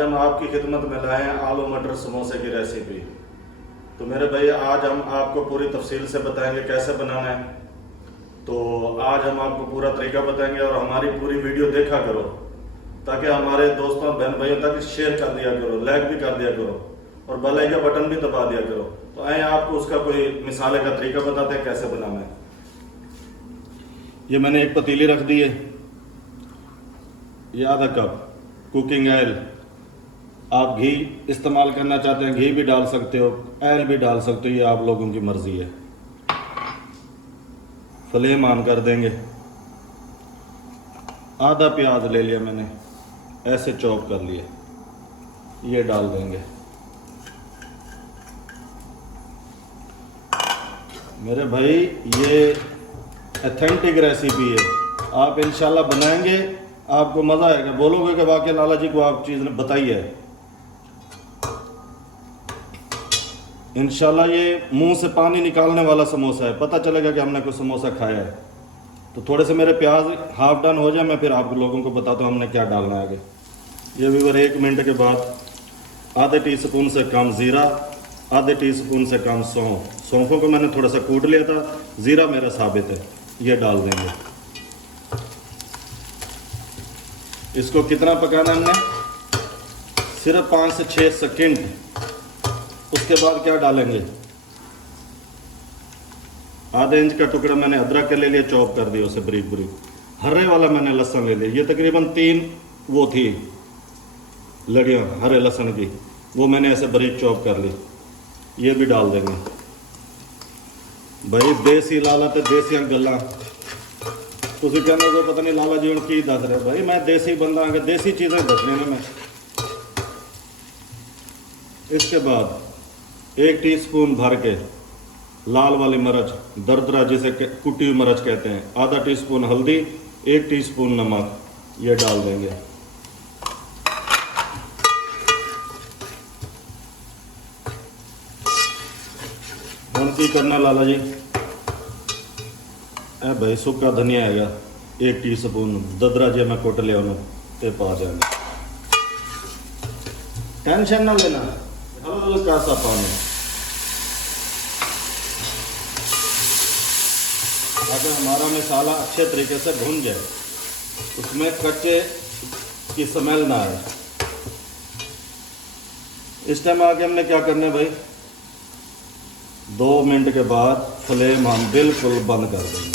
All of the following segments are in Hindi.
आज हम आपकी खिदमत में लाए हैं आलू मटर समोसे की रेसिपी। तो मेरे भाई आज हम आपको पूरी तफसील से बताएंगे कैसे बनाना है। तो आज हम आपको पूरा तरीका बताएंगे और हमारी पूरी वीडियो देखा करो ताकि हमारे दोस्तों बहन भाइयों तक शेयर कर दिया करो, लाइक भी कर दिया करो और बेल आइकन का बटन भी दबा दिया करो। तो आए आपको उसका कोई मिसाल का तरीका बताते हैं कैसे बनाना है। ये मैंने एक पतीली रख दी है, ये आधा कप कुकिंग ऑयल। आप घी इस्तेमाल करना चाहते हैं घी भी डाल सकते हो, ऑयल भी डाल सकते हो, ये आप लोगों की मर्जी है। फ्लेम ऑन कर देंगे। आधा प्याज ले लिया मैंने, ऐसे चॉप कर लिए, ये डाल देंगे। मेरे भाई ये ऑथेंटिक रेसिपी है, आप इंशाल्लाह बनाएंगे आपको मज़ा आएगा, बोलोगे कि वाकई लाला जी को आप चीज़ बताई है। इंशाल्लाह ये मुंह से पानी निकालने वाला समोसा है, पता चलेगा कि हमने कोई समोसा खाया है। तो थोड़े से मेरे प्याज हाफ डन हो जाए, मैं फिर आप लोगों को बताता हूँ हमने क्या डालना है आगे। ये व्यूअर 1 मिनट के बाद आधे टीस्पून से कम ज़ीरा, आधे टीस्पून से कम सौंफ। सौंफों को मैंने थोड़ा सा कूट लिया था, ज़ीरा मेरा साबित है, ये डाल देंगे। इसको कितना पकाना हमने, सिर्फ 5 से 6 सेकंड। उसके बाद क्या डालेंगे, आधे इंच का टुकड़ा मैंने अदरक के ले लिया, चॉप कर दिया उसे बारीक बारीक। हरे वाला मैंने लहसुन ले लिया, ये तकरीबन 3 वो थी लड़ियाँ हरे लहसुन की, वो मैंने ऐसे बारीक चॉप कर ली, ये भी डाल देंगे। भाई देसी लाला तो देसियां गल्लां तुसी कहने को पता नहीं लाला जी की दस रहे। भाई मैं देसी बंदा आगे देसी चीज़ें दसने में। इसके बाद 1 टीस्पून भर के लाल वाली मिर्च दरदरा जिसे कुटी हुई मिर्च कहते हैं, आधा टीस्पून हल्दी, 1 टीस्पून नमक, ये डाल देंगे। हम की करना लाला जी, ए भाई सुक्का धनिया है 1 टीस्पून, ददरा जी मैं कुट लिया उन्होंने पा देंगे। टेंशन ना लेना, हल्का सा पानी। अगर हमारा मसाला अच्छे तरीके से भुन जाए, उसमें कच्चे की स्मेल ना आए। इस टाइम आके हमने क्या करना है भाई, 2 मिनट के बाद फ्लेम हम बिल्कुल बंद कर देंगे।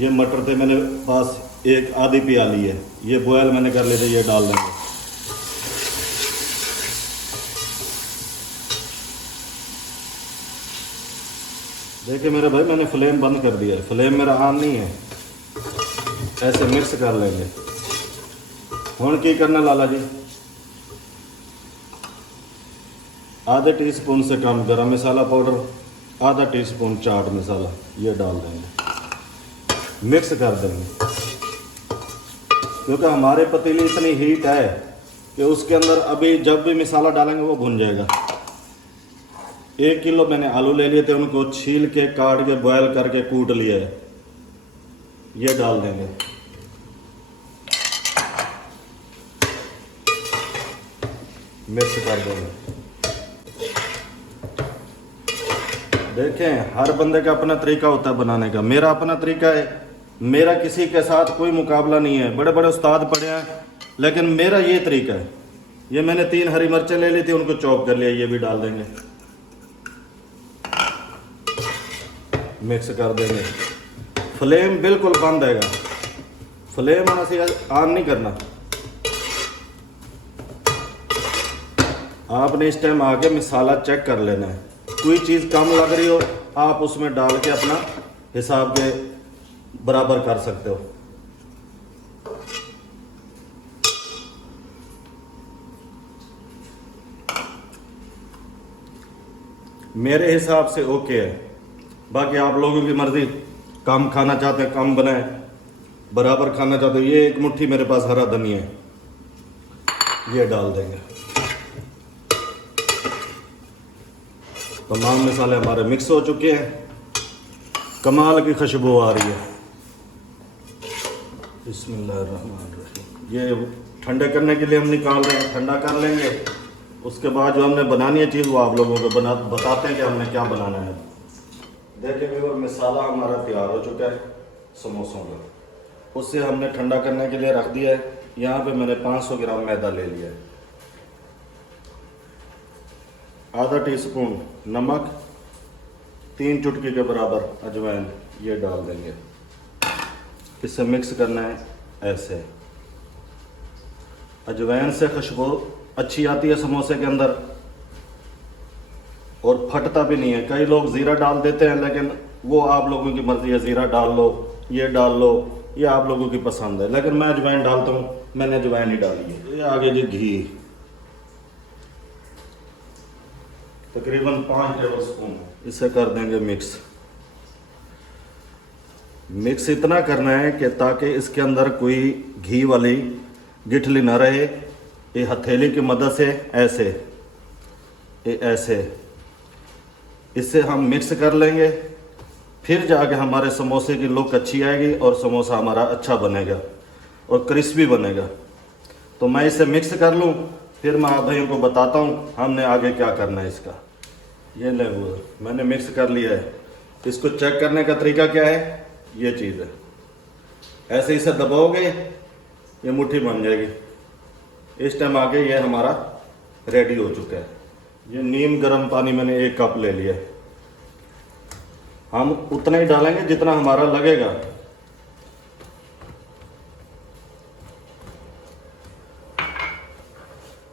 ये मटर थे मेरे पास, 1 आधी प्याली है, ये बॉयल मैंने कर लिए थे, ये डाल देंगे। देखिए मेरे भाई मैंने फ्लेम बंद कर दिया है, फ्लेम मेरा ऑन नहीं है। ऐसे मिक्स कर लेंगे। हुण की करना लाला जी, आधे टीस्पून से कम गरम मसाला पाउडर, आधा टीस्पून चाट मसाला, ये डाल देंगे, मिक्स कर देंगे। क्योंकि हमारे पतीली इतनी हीट है कि उसके अंदर अभी जब भी मसाला डालेंगे वो भुन जाएगा। 1 किलो मैंने आलू ले लिए थे, उनको छील के काट के बॉयल करके कूट लिया है, ये डाल देंगे। मिक्स कर देंगे। देखें हर बंदे का अपना तरीका होता है बनाने का, मेरा अपना तरीका है, मेरा किसी के साथ कोई मुकाबला नहीं है। बड़े बड़े उस्ताद पढ़े हैं, लेकिन मेरा ये तरीका है। ये मैंने 3 हरी मिर्चें ले ली थी, उनको चॉप कर लिया, ये भी डाल देंगे, मिक्स कर देंगे। फ्लेम बिल्कुल बंद है, फ्लेम ऑन नहीं करना। आपने इस टाइम आके मसाला चेक कर लेना है, कोई चीज़ कम लग रही हो आप उसमें डाल के अपना हिसाब के बराबर कर सकते हो। मेरे हिसाब से ओके है, बाकी आप लोगों की मर्जी, कम खाना चाहते हैं कम बनाए, बराबर खाना चाहते हो। ये 1 मुट्ठी मेरे पास हरा धनिया है, ये डाल देंगे। तमाम मसाले हमारे मिक्स हो चुके हैं, कमाल की खुशबू आ रही है। बिस्मिल्लाहिर्रहमानिर्रहीम। ये ठंडे करने के लिए हम निकाल रहे हैं, ठंडा कर लेंगे। उसके बाद जो हमने बनानी है चीज़ वो आप लोगों को बताते हैं कि हमने क्या बनाना है। देखिए व्यूअर, मसाला हमारा तैयार हो चुका है समोसों का। उससे हमने ठंडा करने के लिए रख दिया है। यहाँ पे मैंने 500 ग्राम मैदा ले लिया है, आधा टीस्पून नमक, 3 चुटकी के बराबर अजवाइन ये डाल देंगे। इसे मिक्स करना है ऐसे। अजवाइन से खुशबू अच्छी आती है समोसे के अंदर और फटता भी नहीं है। कई लोग ज़ीरा डाल देते हैं, लेकिन वो आप लोगों की मर्ज़ी है, ज़ीरा डाल लो, ये डाल लो, ये आप लोगों की पसंद है। लेकिन मैं अजवाइन डालता हूँ, मैंने अजवाइन ही डाली है। ये आगे जी घी तकरीबन 5 टेबल स्पून, इसे कर देंगे मिक्स। मिक्स इतना करना है कि ताकि इसके अंदर कोई घी वाली गिठली ना रहे। ये हथेली की मदद से ऐसे, ये ऐसे इससे हम मिक्स कर लेंगे। फिर जाके हमारे समोसे की लुक अच्छी आएगी और समोसा हमारा अच्छा बनेगा और क्रिस्पी बनेगा। तो मैं इसे मिक्स कर लूँ, फिर मैं आप भाइयों को बताता हूँ हमने आगे क्या करना है इसका। ये ले वो मैंने मिक्स कर लिया है। इसको चेक करने का तरीका क्या है, ये चीज़ है, ऐसे इसे दबाओगे ये मुट्ठी बन जाएगी। इस टाइम आगे ये हमारा रेडी हो चुका है। ये नीम गर्म पानी मैंने 1 कप ले लिया है। हम उतना ही डालेंगे जितना हमारा लगेगा।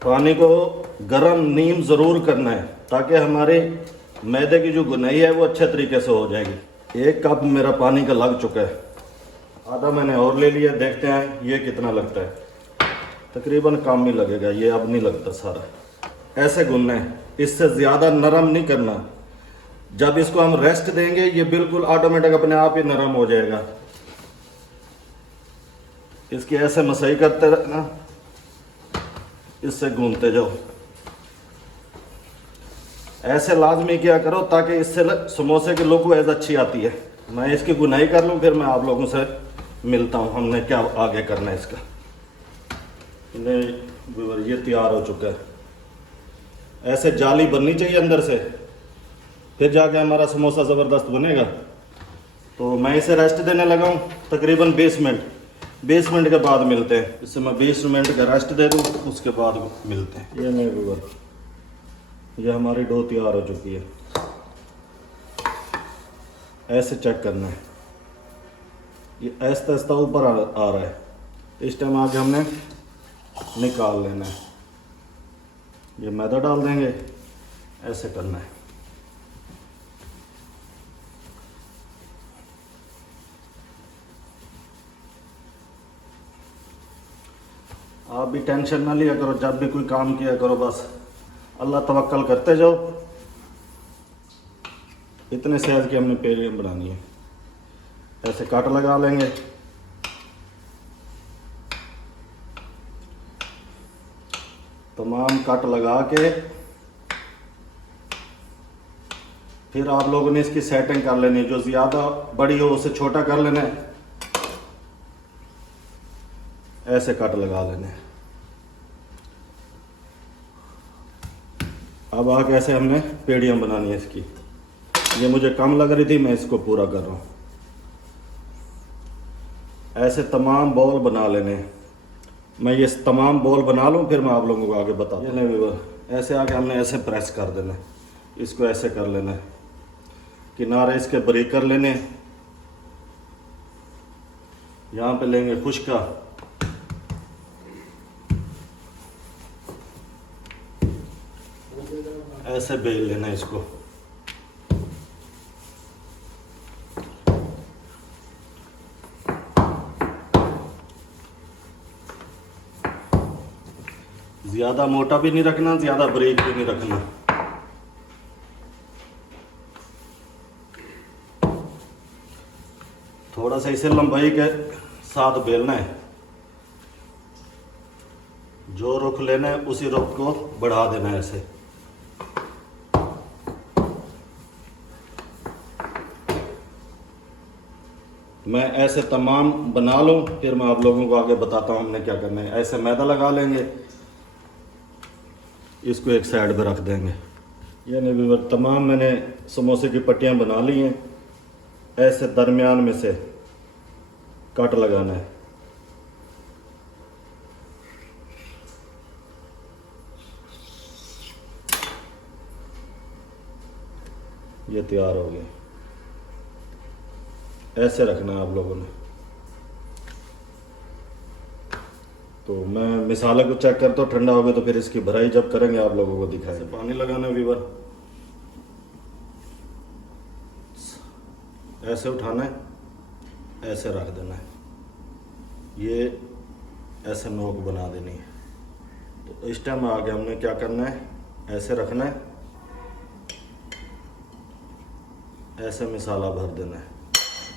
पानी को गर्म नीम ज़रूर करना है ताकि हमारे मैदे की जो गुनाई है वो अच्छे तरीके से हो जाएगी। 1 कप मेरा पानी का लग चुका है, आधा मैंने और ले लिया। देखते हैं ये कितना लगता है। तकरीबन कम ही लगेगा, ये अब नहीं लगता सारा। ऐसे गूंदना है, इससे ज़्यादा नरम नहीं करना। जब इसको हम रेस्ट देंगे ये बिल्कुल ऑटोमेटिक अपने आप ही नरम हो जाएगा। इसकी ऐसे मसाई करते रहना, इससे गूंदते जाओ। ऐसे लाजमी किया करो ताकि इससे समोसे की लुक एज अच्छी आती है। मैं इसकी गुनाई कर लूँ, फिर मैं आप लोगों से मिलता हूँ हमने क्या आगे करना है इसका। ये तैयार हो चुका है। ऐसे जाली बननी चाहिए अंदर से, फिर जाके हमारा समोसा ज़बरदस्त बनेगा। तो मैं इसे रेस्ट देने लगा हूँ तकरीबन 20 मिनट। 20 मिनट के बाद मिलते हैं। इससे मैं 20 मिनट का रेस्ट दे दूँ, उसके बाद मिलते हैं। ये नहीं हुआ, ये हमारी डो तैयार हो चुकी है। ऐसे चेक करना है, ये ऐसा ऐसा ऊपर आ रहा है। इस टाइम आगे हमने निकाल लेना है। ये मैदा डाल देंगे, ऐसे करना है। आप भी टेंशन ना लिया करो, जब भी कोई काम किया करो बस अल्लाह तवक्कल करते जाओ। इतने साइज की हमने पेड़ बनानी है। ऐसे काट लगा लेंगे। तमाम कट लगा के फिर आप लोगों ने इसकी सेटिंग कर लेनी है। जो ज़्यादा बड़ी हो उसे छोटा कर लेना है। ऐसे कट लगा लेने। अब आगे ऐसे हमने पेड़ियाँ बनानी है इसकी। ये मुझे कम लग रही थी, मैं इसको पूरा कर रहा हूँ। ऐसे तमाम बॉल बना लेने। मैं ये तमाम बॉल बना लूँ, फिर मैं आप लोगों को आगे बताऊँ। ये नहीं, ऐसे आगे हमने ऐसे प्रेस कर देना है। इसको ऐसे कर लेना है, किनारे इसके बारीक कर लेने। यहाँ पे लेंगे खुश्का, ऐसे बेल लेना है इसको। ज़्यादा मोटा भी नहीं रखना, ज़्यादा बारीक भी नहीं रखना। थोड़ा सा इसे लंबाई के साथ बेलना है। जो रुख लेना है उसी रुख को बढ़ा देना है ऐसे। मैं ऐसे तमाम बना लूँ, फिर मैं आप लोगों को आगे बताता हूँ हमने क्या करना है। ऐसे मैदा लगा लेंगे, इसको एक साइड पे रख देंगे। यानी व्यूअर तमाम मैंने समोसे की पट्टियाँ बना ली हैं। ऐसे दरमियान में से कट लगाना है। ये तैयार हो गया। ऐसे रखना है आप लोगों ने। तो मैं मिसाले को चेक करता हूँ, ठंडा हो गया तो फिर इसकी भराई जब करेंगे आप लोगों को दिखाएं। पानी लगाना व्यूअर, ऐसे उठाना है, ऐसे रख देना है, ये ऐसे नोक बना देनी है। तो इस टाइम आगे हमने क्या करना है, ऐसे रखना है, ऐसे मिसाला भर देना है।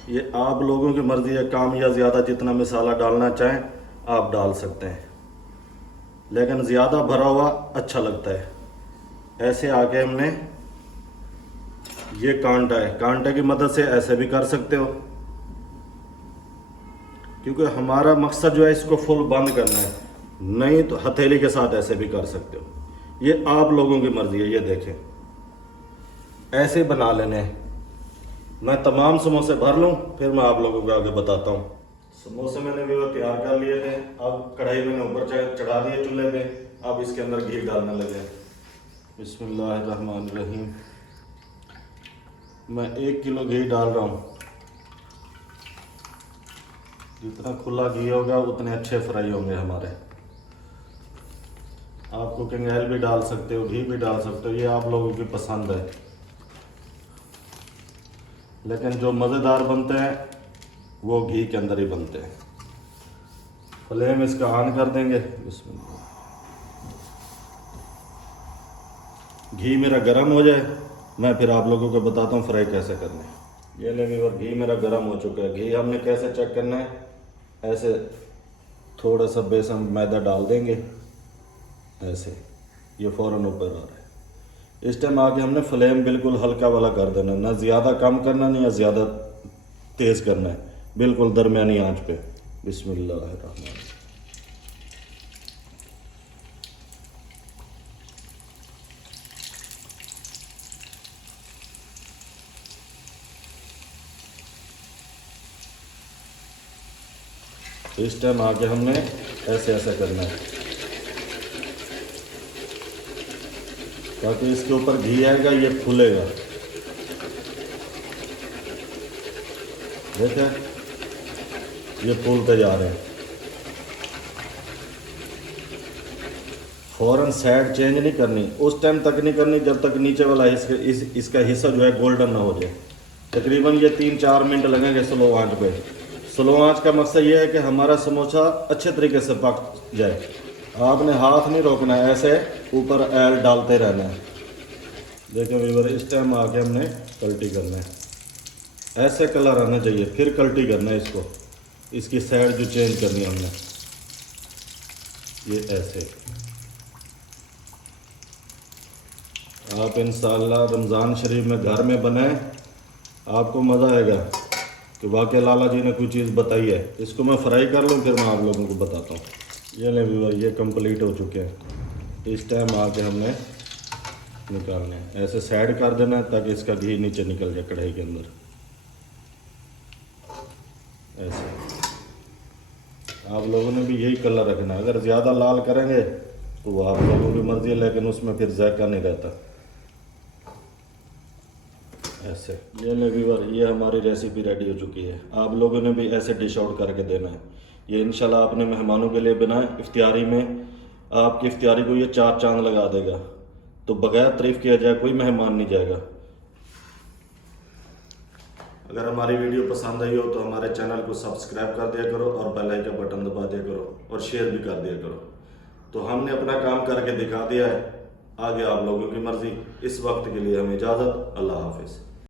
ये आप लोगों की मर्जी है, काम या ज़्यादा जितना मिसाला डालना चाहें आप डाल सकते हैं, लेकिन ज़्यादा भरा हुआ अच्छा लगता है। ऐसे आके हमने ये कांटा है, कांटे की मदद से ऐसे भी कर सकते हो, क्योंकि हमारा मकसद जो है इसको फुल बंद करना है। नहीं तो हथेली के साथ ऐसे भी कर सकते हो, ये आप लोगों की मर्जी है। ये देखें, ऐसे बना लेने हैं। मैं तमाम समोसे भर लूँ, फिर मैं आप लोगों को आगे बताता हूँ। समोसे मैंने भी वो तैयार कर लिए थे। अब कढ़ाई मैंने ऊपर चढ़ा दिए चूल्हे पे। अब इसके अंदर घी डालने लगे। बिस्मिल्लाहिर्रहमानिर्रहीम। मैं 1 किलो घी डाल रहा हूँ। जितना खुला घी होगा उतने अच्छे फ्राई होंगे हमारे। आप कुकिंग ऑयल भी डाल सकते हो, घी भी डाल सकते हो, ये आप लोगों की पसंद है। लेकिन जो मज़ेदार बनते हैं वो घी के अंदर ही बनते हैं। फ्लेम इसका ऑन कर देंगे। बिस्मिल्लाह। घी मेरा गर्म हो जाए, मैं फिर आप लोगों को बताता हूँ फ्राई कैसे करना है। ये लेंगे और घी मेरा गर्म हो चुका है। घी हमने कैसे चेक करना है, ऐसे थोड़ा सा बेसन मैदा डाल देंगे, ऐसे ये फ़ौरन ऊपर आ रहा है। इस टाइम आके हमने फ्लेम बिल्कुल हल्का वाला कर देना, ना ज़्यादा कम करना नहीं या ज़्यादा तेज़ करना है, बिल्कुल दरमियानी आंच पे। बिस्मिल्लाहिर्रहमानिर्रहीम। इस टाइम आके हमने ऐसे ऐसे करना है, ताकि इसके ऊपर घी आएगा, ये फूलेगा। देखें, ये फूलते जा रहे हैं। फ़ौरन साइड चेंज नहीं करनी, उस टाइम तक नहीं करनी जब तक नीचे वाला इसका हिस्सा जो है गोल्डन ना हो जाए। तकरीबन ये 3-4 मिनट लगेंगे स्लो आंच पे। स्लो आंच का मकसद ये है कि हमारा समोसा अच्छे तरीके से पक जाए। आपने हाथ नहीं रोकना है, ऐसे ऊपर ऑयल डालते रहना है। देखिए व्यूअर, इस टाइम आके हमने कल्टी करना है, ऐसे कलर आना चाहिए, फिर कल्टी करना है इसको। इसकी साइड जो चेंज करनी है हमने, ये ऐसे। आप इंशाअल्लाह रमज़ान शरीफ में घर में बनाएं, आपको मज़ा आएगा कि वाकई लाला जी ने कोई चीज़ बताई है। इसको मैं फ्राई कर लूँ, फिर मैं आप लोगों को बताता हूँ। ये ले व्यूअर, ये कंप्लीट हो चुके हैं। इस टाइम आके हमने निकालने हैं, ऐसे साइड कर देना है ताकि इसका घी नीचे निकल जाए कढ़ाई के अंदर। ऐसे आप लोगों ने भी यही कलर रखना है। अगर ज़्यादा लाल करेंगे तो वो आप लोगों की मर्जी है, लेकिन उसमें फिर जायका नहीं रहता। ऐसे ये ले व्यूअर, ये हमारी रेसिपी रेडी हो चुकी है। आप लोगों ने भी ऐसे डिश आउट करके देना है। ये इंशाल्लाह अपने मेहमानों के लिए बनाए, इफ्तियारी में आपकी इफ्तियारी को ये 4 चांद लगा देगा। तो बगैर तारीफ़ किया जाए कोई मेहमान नहीं जाएगा। अगर हमारी वीडियो पसंद आई हो तो हमारे चैनल को सब्सक्राइब कर दिया करो और बेल आइकन बटन दबा दिया करो और शेयर भी कर दिया करो। तो हमने अपना काम करके दिखा दिया है, आगे आप लोगों की मर्ज़ी। इस वक्त के लिए हमें इजाज़त। अल्लाह हाफिज़।